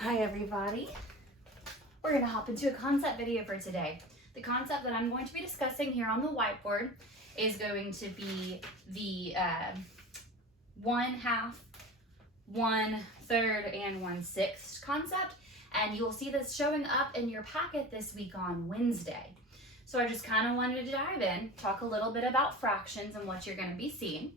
Hi everybody. We're going to hop into a concept video for today. The concept that I'm going to be discussing here on the whiteboard is going to be the 1/2, 1/3, and 1/6 concept. And you'll see this showing up in your packet this week on Wednesday. So I just kind of wanted to dive in, talk a little bit about fractions and what you're going to be seeing.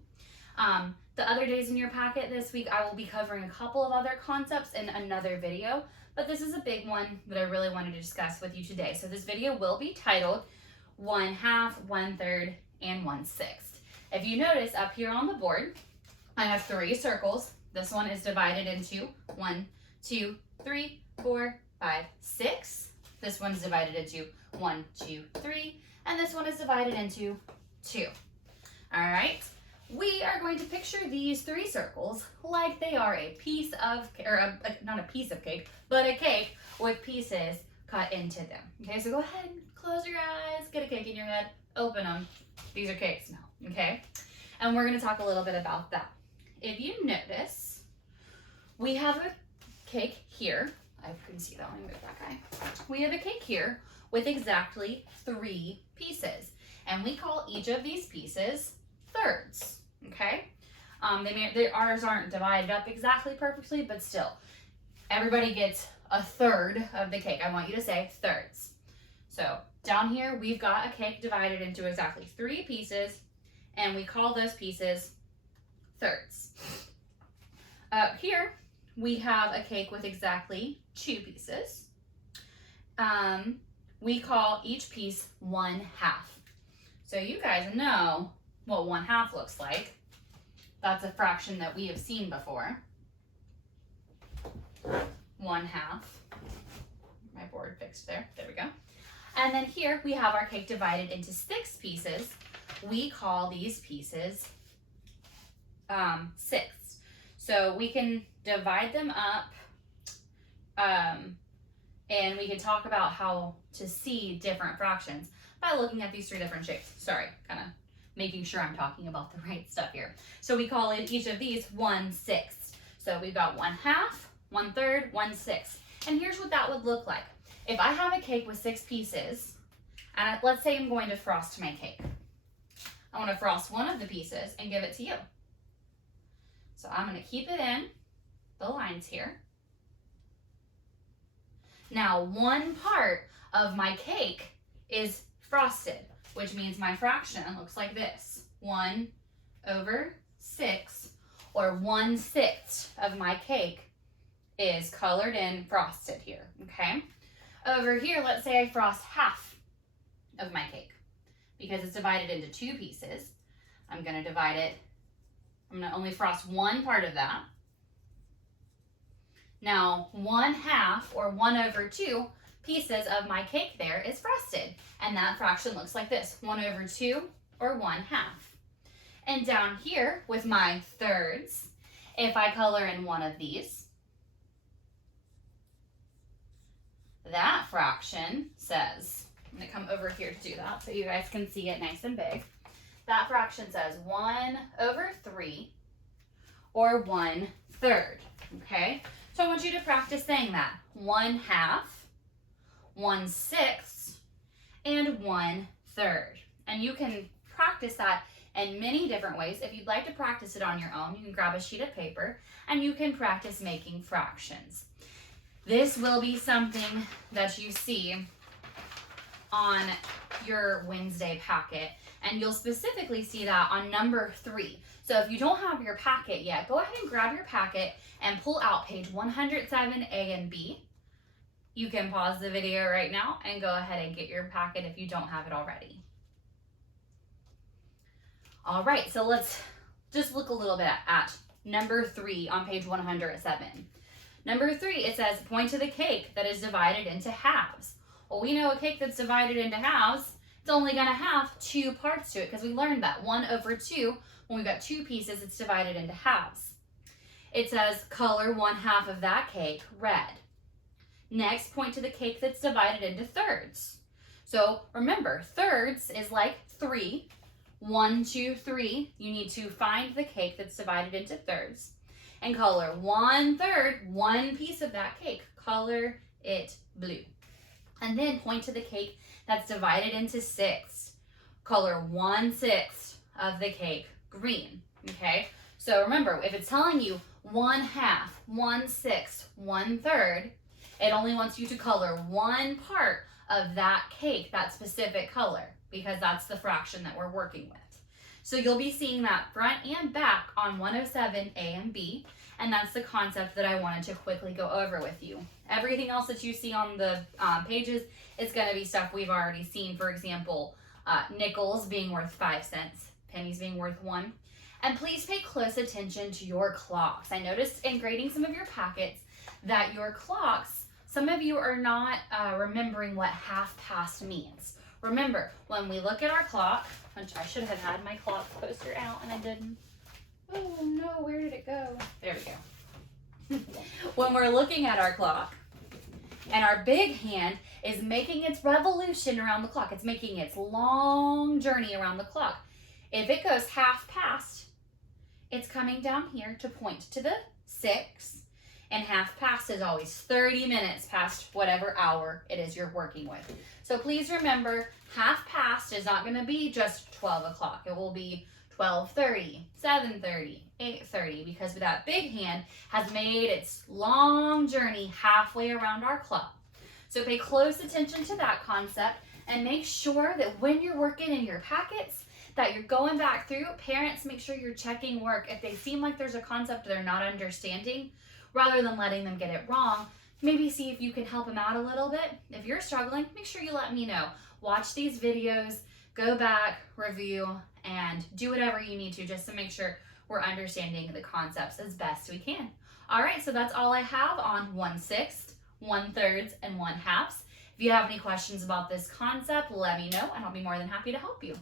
The other days in your packet this week, I will be covering a couple of other concepts in another video, but this is a big one that I really wanted to discuss with you today. So this video will be titled 1/2, 1/3, and 1/6. If you notice up here on the board, I have 3 circles. This one is divided into 1, 2, 3, 4, 5, 6. This one is divided into 1, 2, 3, and this one is divided into 2. All right. We are going to picture these 3 circles like they are a piece of, not a piece of cake, but a cake with pieces cut into them. Okay, so go ahead and close your eyes, get a cake in your head, open them. These are cakes now, okay? And we're going to talk a little bit about that. If you notice, we have a cake here. I couldn't see that one, move that guy. We have a cake here with exactly 3 pieces, and we call each of these pieces thirds. Okay, ours aren't divided up exactly perfectly, but still, everybody gets a third of the cake. I want you to say thirds. So down here, we've got a cake divided into exactly 3 pieces, and we call those pieces thirds. Up here, we have a cake with exactly 2 pieces. We call each piece 1/2. So you guys know what 1/2 looks like. That's a fraction that we have seen before. 1/2. My board fixed there. There we go. And then here we have our cake divided into 6 pieces. We call these pieces sixths. So we can divide them up and we can talk about how to see different fractions by looking at these 3 different shapes. Sorry, kind of making sure I'm talking about the right stuff here. So we call it each of these 1/6. So we've got 1/2, 1/3, 1/6. And here's what that would look like. If I have a cake with 6 pieces, and let's say I'm going to frost my cake. I want to frost one of the pieces and give it to you. So I'm going to keep it in the lines here. Now, one part of my cake is frosted, which means my fraction looks like this. 1/6, or 1/6 of my cake is colored in frosted here, okay? Over here, let's say I frost half of my cake. Because it's divided into 2 pieces, I'm going to only frost one part of that. Now, 1/2, or 1/2 pieces of my cake there is frosted, and that fraction looks like this, 1/2, or 1/2. And down here with my thirds, if I color in one of these, that fraction says, I'm going to come over here to do that so you guys can see it nice and big. That fraction says 1/3, or 1/3, okay? So I want you to practice saying that. 1/2, 1/6, and 1/3. And you can practice that in many different ways. If you'd like to practice it on your own, you can grab a sheet of paper and you can practice making fractions. This will be something that you see on your Wednesday packet, and you'll specifically see that on number 3. So if you don't have your packet yet, go ahead and grab your packet and pull out page 107 A and B. You can pause the video right now and go ahead and get your packet if you don't have it already. All right, so let's just look a little bit at number 3 on page 107. Number 3, it says, point to the cake that is divided into halves. Well, we know a cake that's divided into halves, it's only going to have 2 parts to it because we learned that 1/2, when we've got 2 pieces, it's divided into halves. It says, color 1/2 of that cake red. Next, point to the cake that's divided into thirds. So remember, thirds is like 3. 1, 2, 3. You need to find the cake that's divided into thirds and color 1/3, one piece of that cake. Color it blue. And then point to the cake that's divided into 6. Color 1/6 of the cake green, okay? So remember, if it's telling you 1/2, 1/6, 1/3, it only wants you to color one part of that cake, that specific color, because that's the fraction that we're working with. So you'll be seeing that front and back on 107 A and B, and that's the concept that I wanted to quickly go over with you. Everything else that you see on the pages is going to be stuff we've already seen. For example, nickels being worth 5 cents, pennies being worth 1. And please pay close attention to your clocks. I noticed in grading some of your packets that your clocks, some of you are not remembering what 1/2 means. Remember, when we look at our clock, which I should have had my clock poster out and I didn't. Oh no, where did it go? There we go. When we're looking at our clock and our big hand is making its revolution around the clock, it's making its long journey around the clock. If it goes 1/2 past, it's coming down here to point to the 6, and 1/2 past is always 30 minutes past whatever hour it is you're working with. So please remember, 1/2 past is not going to be just 12 o'clock. It will be 12:30, 7:30, 8:30, because that big hand has made its long journey halfway around our clock. So pay close attention to that concept and make sure that when you're working in your packets, that you're going back through. Parents, make sure you're checking work. If they seem like there's a concept they're not understanding, rather than letting them get it wrong, maybe see if you can help them out a little bit. If you're struggling, make sure you let me know. Watch these videos, go back, review, and do whatever you need to just to make sure we're understanding the concepts as best we can. All right, so that's all I have on 1/6, 1/3, and 1/2. If you have any questions about this concept, let me know, and I'll be more than happy to help you.